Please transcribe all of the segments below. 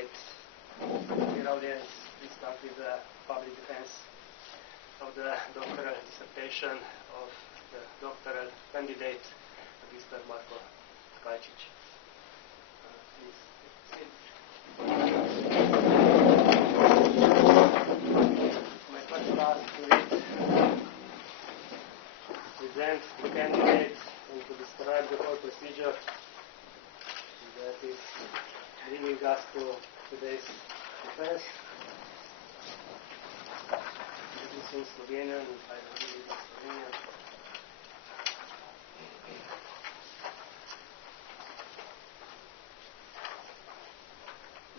candidate. Dear audience, please start with the public defense of the doctoral dissertation of the doctoral candidate, Mr. Marko Tkalčič. Please sit. My first task to present the candidate and to describe the whole procedure that is bringing us to today's defense. This is in Slovenian, and I will read it in Slovenian.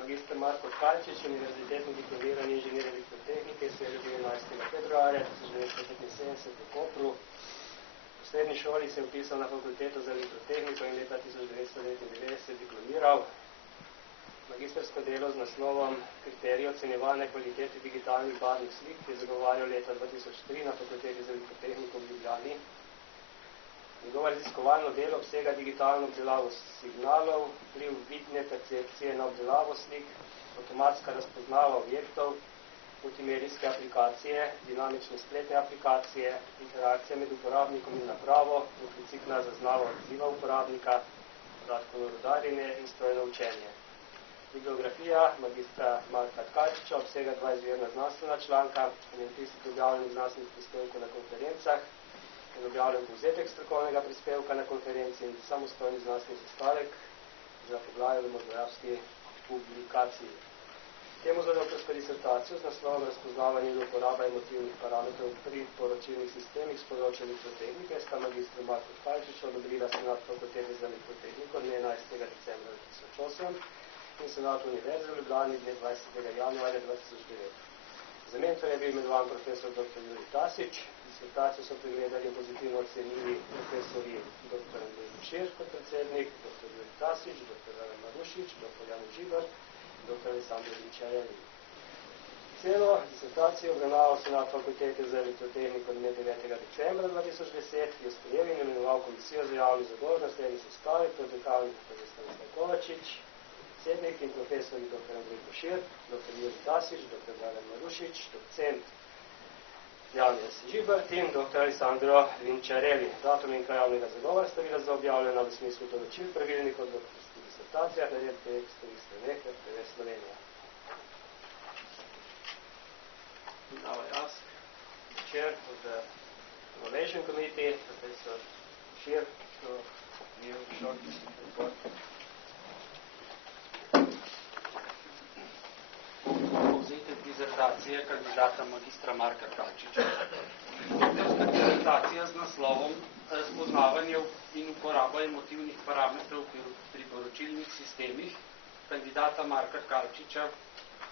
Magister Marko Tkalčič, univerzitetni diplomirani inženir elektrotehnike, se je rodil 11. februarja 1975 v Kopru. V srednji šoli se je vpisal na fakulteto za elektrotehniko in leta 1999 diplomiral. Magistrsko delo z naslovom Kriterij ocenjevanja kvalitete digitalnih barvnih slik je zagovarjal leta 2003 na fakulteti za elektrotehniko v Ljubljani. Njegovo raziskovalno delo obsega digitalno obdelavo signalov, vpliv vidne percepcije na obdelavo slik, avtomatska razpoznava objektov, multimedijske aplikacije, dinamične spletne aplikacije, interakcija med uporabnikom in napravo, multiciklna zaznava odziva uporabnika, podatkovno rudarjenje in strojno učenje. Bibliografija magistra Marka Tkalčiča obsega 2 izvirna znanstvena članka, 30 objavljenih znanstvenih prispevkov na konferencah, in objavljen povzetek strokovnega prispevka na konferenci in samostojni znanstveni sestavek za poglavje v monografski publikaciji. Temu za doktorsko disertacijo z naslovom Razpoznavanje in uporaba emotivnih parametrov pri poročilnih sistemih s področja elektrotehnike sta magistru Marko Tkalčiču odobrila Senat fakultete za elektrotehniko dne 11. decembra 2008 in Senat Univerze v Ljubljani dne 20. januarja 2009. Za mentor je bil imenovan profesor dr. Jurij Tasič. Disertacijo so pregledali in pozitivno ocenili profesori dr. Andrej Košir kot predsednik, dr. Jurij Tasič, dr. Marušič, dr. Jan Žibar, dr. Aleksandr Vinčareli. Celo disertacijo obravnaval Senat fakultete za elektrotehniko dne 9. decembra 2010, ki je sprejel in imenoval komisijo za javni zagovor na naslednji sestavi, prodekan Stanislav Kovačič, predsednik in profesori dr. Andrej Košir, dr. Jurij Tasič, dr. Jan Marušič, docent Jan Žibert in dr. Aleksandro Vinčareli. Datum in kraj javnega zagovora sta bila zaobjavljena v smislu določil pravilnikov o doktorskih disertacijah na tekstih straneh RTV Slovenija. Now I ask the chair of the Evaluation Committee, Professor Košir, to give a short report. Povzetek dizertacije kandidata magistra Marka Tkalčiča. Doktorska dizertacija z naslovom Razpoznavanje in uporaba emotivnih parametrov pri poročilnih sistemih kandidata Marka Tkalčiča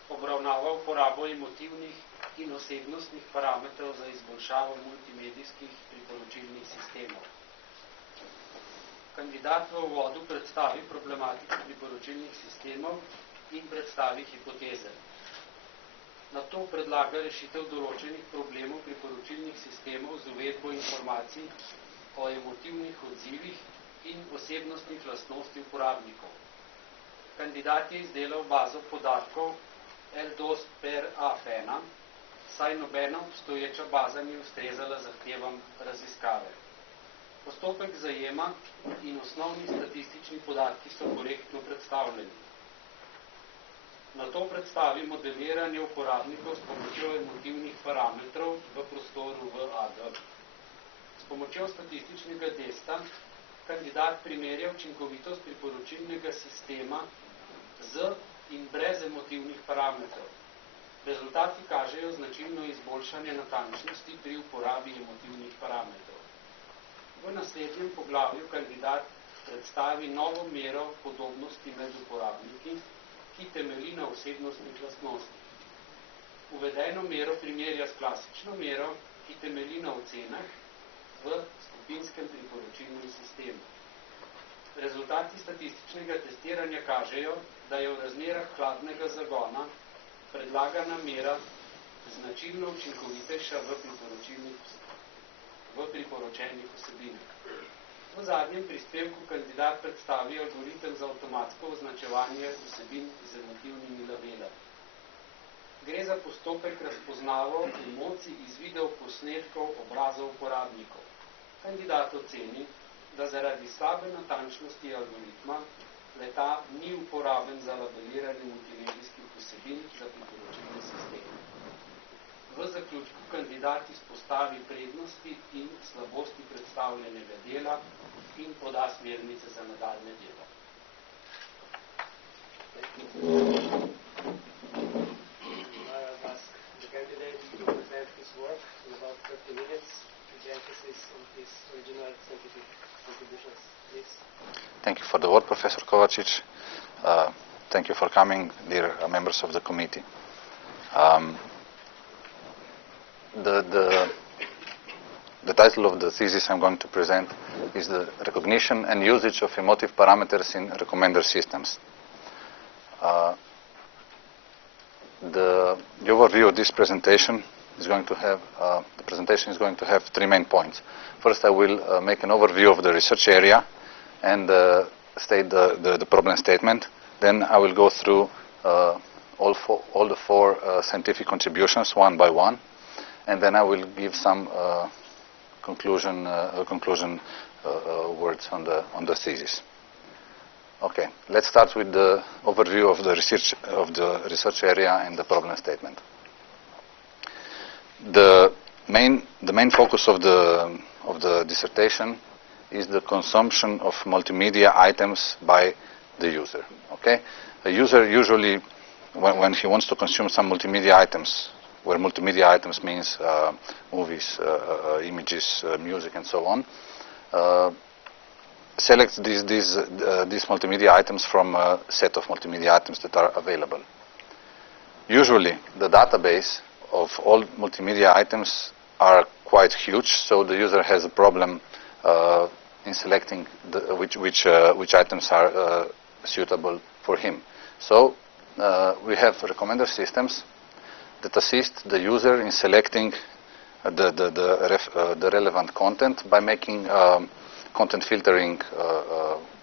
obravnava uporabo emotivnih in osebnostnih parametrov za izboljšavo multimedijskih priporočilnih sistemov. Kandidat v uvodu predstavi problematiko priporočilnih sistemov in predstavi hipoteze. Nato predlaga rešitev določenih problemov priporočilnih sistemov z uvedbo informacij o emotivnih odzivih in osebnostnih lastnosti uporabnikov. Kandidat je izdelal bazo podatkov LDOS per AF1, saj nobena obstoječa baza ni ustrezala zahtevam raziskave. Postopek zajema in osnovni statistični podatki so korektno predstavljeni. Nato predstavi modeliranje uporabnikov s pomočjo emotivnih parametrov v prostoru VAD. S pomočjo statističnega testa kandidat primerja učinkovitost priporočilnega sistema z in brez emotivnih parametrov. Rezultati kažejo značilno izboljšanje natančnosti pri uporabi emotivnih parametrov. V naslednjem poglavju kandidat predstavi novo mero podobnosti med uporabniki, ki temelji na osebnostnih lastnostih. Uvedeno mero primerja s klasično mero, ki temelji na ocenah v skupinskem priporočilnem sistemu. Rezultati statističnega testiranja kažejo, da je v razmerah hladnega zagona predlagana mera značilno učinkovitejša v priporočenih vsebinah. V V zadnjem prispevku kandidat predstavi algoritem za avtomatsko označevanje vsebin z emotivnimi labelami. Gre za postopek razpoznavo emocij iz videoposnetkov obrazov uporabnikov. Kandidat oceni, da zaradi slabe natančnosti algoritma le-ta ni uporaben za labeliranje multimedijskih vsebin za priporočilne sisteme. V zaključku kandidat izpostavi prednosti in slabosti predstavljenega dela in poda smernice za nadaljne delo. I'll ask the candidate to present his work in about 30 minutes with the emphasis on his original scientific contributions. Please. Thank you for the word, Professor Tkalčič. Thank you for coming, dear members of the committee. The title of the thesis I'm going to present is the recognition and usage of emotive parameters in recommender systems. The overview of this presentation is going to have three main points. First, I will make an overview of the research area and state the problem statement. Then I will go through all the four scientific contributions one by one, and then I will give some conclusion words on the thesis. Okay, let's start with the overview of the research area and the problem statement. The main focus of the dissertation is the consumption of multimedia items by the user. Okay, a user usually, when he wants to consume some multimedia items, where multimedia items means movies, images, music, and so on, selects these multimedia items from a set of multimedia items that are available. Usually, the database of all multimedia items are quite huge, so the user has a problem in selecting which items are suitable for him. So we have recommender systems that assist the user in selecting the relevant content by making content filtering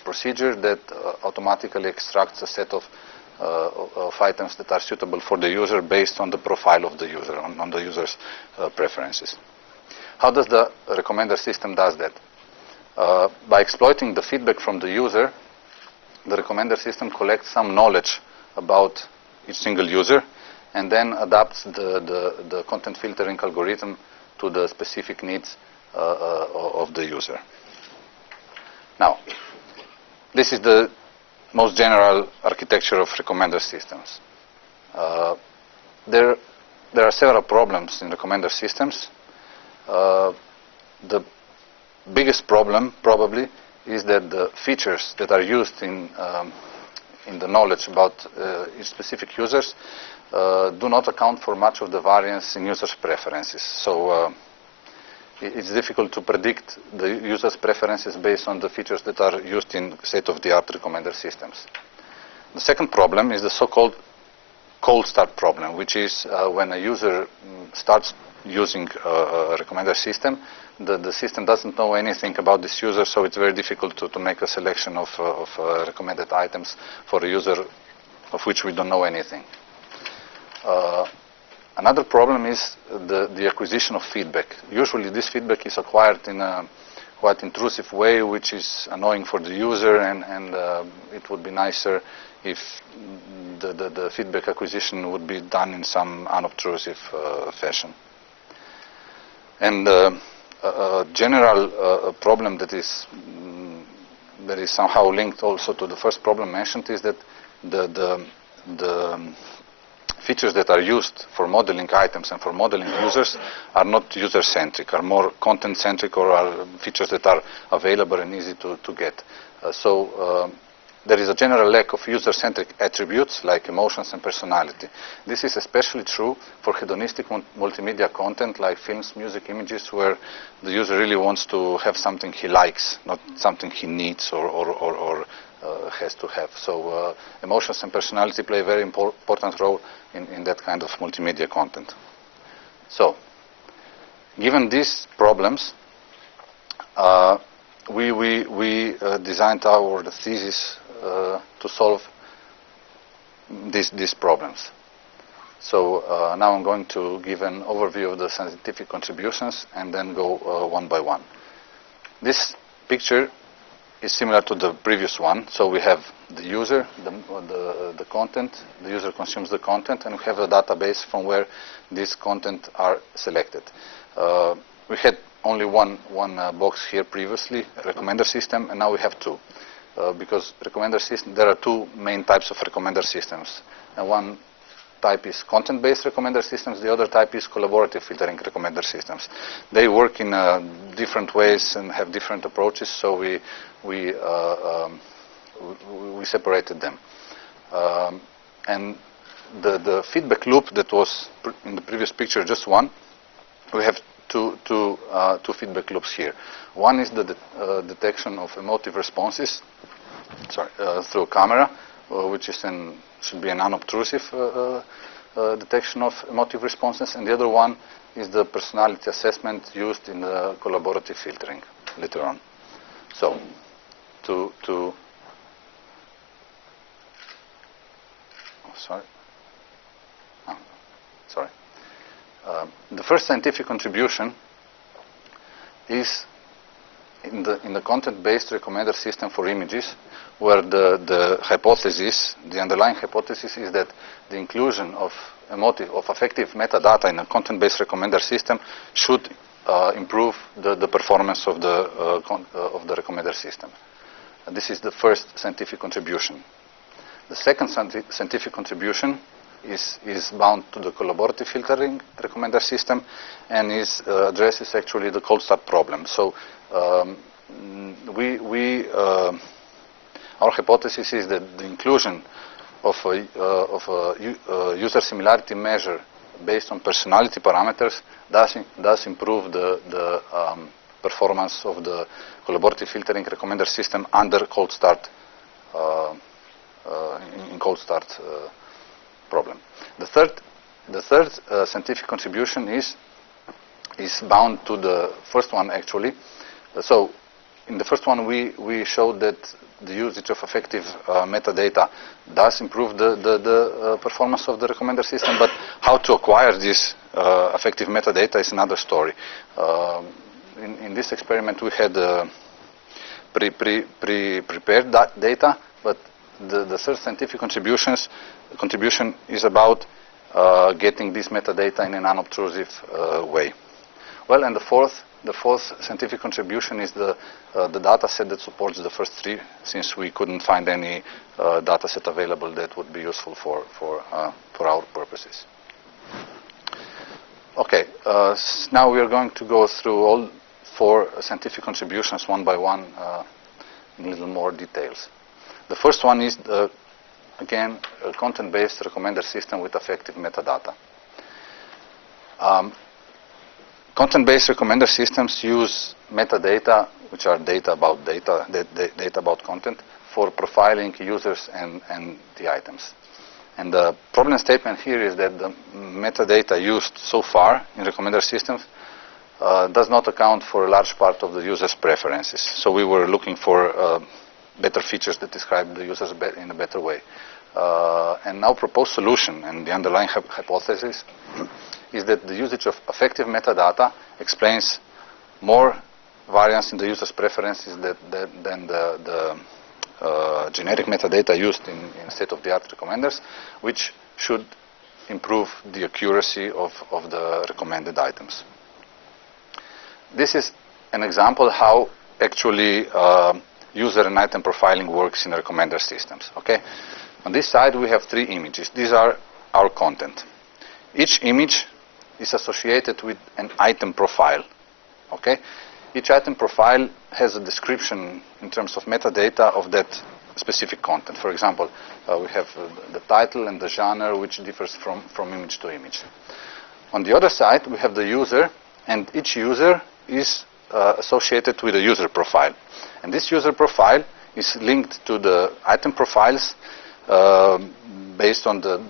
procedure that automatically extracts a set of items that are suitable for the user based on the profile of the user, on the user's preferences. How does the recommender system does that? By exploiting the feedback from the user, the recommender system collects some knowledge about each single user and then adapts the content filtering algorithm to the specific needs of the user. Now, this is the most general architecture of recommender systems. There are several problems in recommender systems. The biggest problem probably is that the features that are used in the knowledge about each specific users do not account for much of the variance in users' preferences. So it's difficult to predict the user's preferences based on the features that are used in state-of-the-art recommender systems. The second problem is the so-called cold start problem, which is when a user starts using a recommender system, the system doesn't know anything about this user, so it's very difficult to make a selection of recommended items for a user of which we don't know anything. Another problem is the acquisition of feedback. Usually this feedback is acquired in a quite intrusive way, which is annoying for the user, and it would be nicer if the feedback acquisition would be done in some unobtrusive fashion. And a general problem that is somehow linked also to the first problem mentioned is that the features that are used for modeling items and for modeling users are not user-centric, are more content-centric, or are features that are available and easy to get. So there is a general lack of user-centric attributes like emotions and personality. This is especially true for hedonistic multimedia content like films, music, images, where the user really wants to have something he likes, not something he needs or has to have. So emotions and personality play a very important role in that kind of multimedia content. So, given these problems, we designed our thesis to solve these problems. So now I'm going to give an overview of the scientific contributions and then go one by one. This picture is similar to the previous one. So we have the user, the content, the user consumes the content, and we have a database from where these content are selected. We had only one box here previously, a recommender system, and now we have two. Because recommender system, there are two main types of recommender systems. And one type is content-based recommender systems, the other type is collaborative filtering recommender systems. They work in different ways and have different approaches, so we separated them. And the feedback loop that was in the previous picture, just one, we have two feedback loops here. One is the detection of emotive responses through a camera, which is should be an unobtrusive detection of emotive responses, and the other one is the personality assessment used in the collaborative filtering later on. So, the first scientific contribution is in the content-based recommender system for images, where the hypothesis, the underlying hypothesis, is that the inclusion of affective metadata in a content-based recommender system should improve the performance of the recommender system. And this is the first scientific contribution. The second scientific contribution is bound to the collaborative filtering recommender system and addresses actually the cold start problem. So our hypothesis is that the inclusion of a user similarity measure based on personality parameters does improve the performance of the collaborative filtering recommender system under cold start in cold start problem. The third scientific contribution is bound to the first one actually. So in the first one we showed that the usage of affective metadata does improve the performance of the recommender system, but how to acquire this affective metadata is another story. In this experiment we had prepared data, but the third scientific contribution is about getting this metadata in an unobtrusive way. Well, and the fourth scientific contribution is the data set that supports the first three, since we couldn't find any data set available that would be useful for our purposes. Okay, now we are going to go through all four scientific contributions one by one in a little more details. The first one is, again, a content-based recommender system with affective metadata. Content-based recommender systems use metadata, which are data about content, for profiling users and the items. And the problem statement here is that the metadata used so far in recommender systems does not account for a large part of the user's preferences. So we were looking for better features that describe the users in a better way. And our proposed solution and the underlying hypothesis is that the usage of affective metadata explains more variance in the user's preferences than the generic metadata used in state-of-the-art recommenders, which should improve the accuracy of the recommended items. This is an example how actually user and item profiling works in recommender systems. Okay, on this side we have three images. These are our content. Each image is associated with an item profile. Okay, each item profile has a description in terms of metadata of that specific content. For example, we have the title and the genre, which differs from image to image. On the other side, we have the user, and each user is associated with a user profile. And this user profile is linked to the item profiles based on the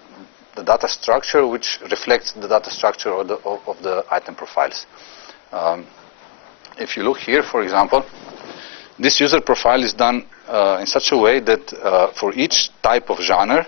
data structure, which reflects the data structure of the item profiles. If you look here, for example, This user profile is done in such a way that for each type of genre,